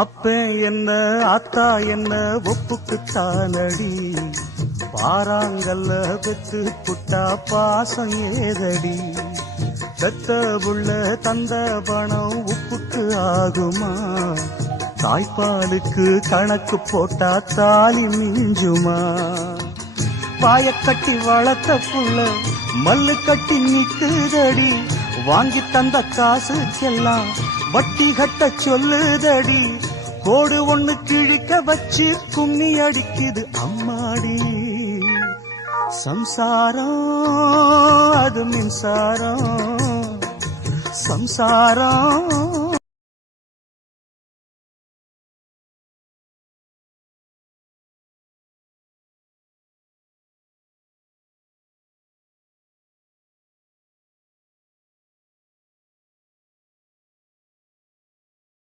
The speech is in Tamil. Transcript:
அப்ப என்ன ஆத்தா என்ன ஒப்புக்குத்தானடி, பாறாங்கல்ல பெத்து புட்டா பாசம் ஏதடி, பெத்த புள்ள தந்த பணம் உப்புக்கு ஆகுமா, தாய்ப்பாலுக்கு கணக்கு போட்டா தாலி மிஞ்சுமா, பாயக்கட்டி வளர்த்த புள்ள மல்லு கட்டி நிக்குதடி, வாங்கி தந்த காசுக்கெல்லாம் வட்டி கட்ட சொல்லுதடி, கோடு ஒண்ணு கிழிக்க வச்சு கும்மி அடிக்குது அம்மாடி, சம்சாரம் அது மின்சாரம், சம்சாரம்